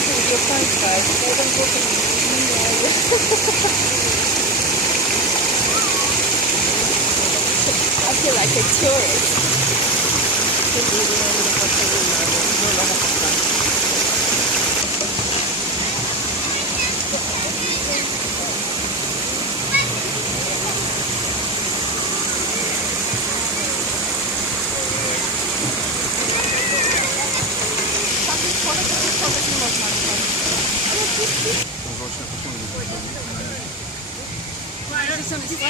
zdjęcie do Państwa. Jeden głosem I feel like a tourist. Zobaczmy, jak to się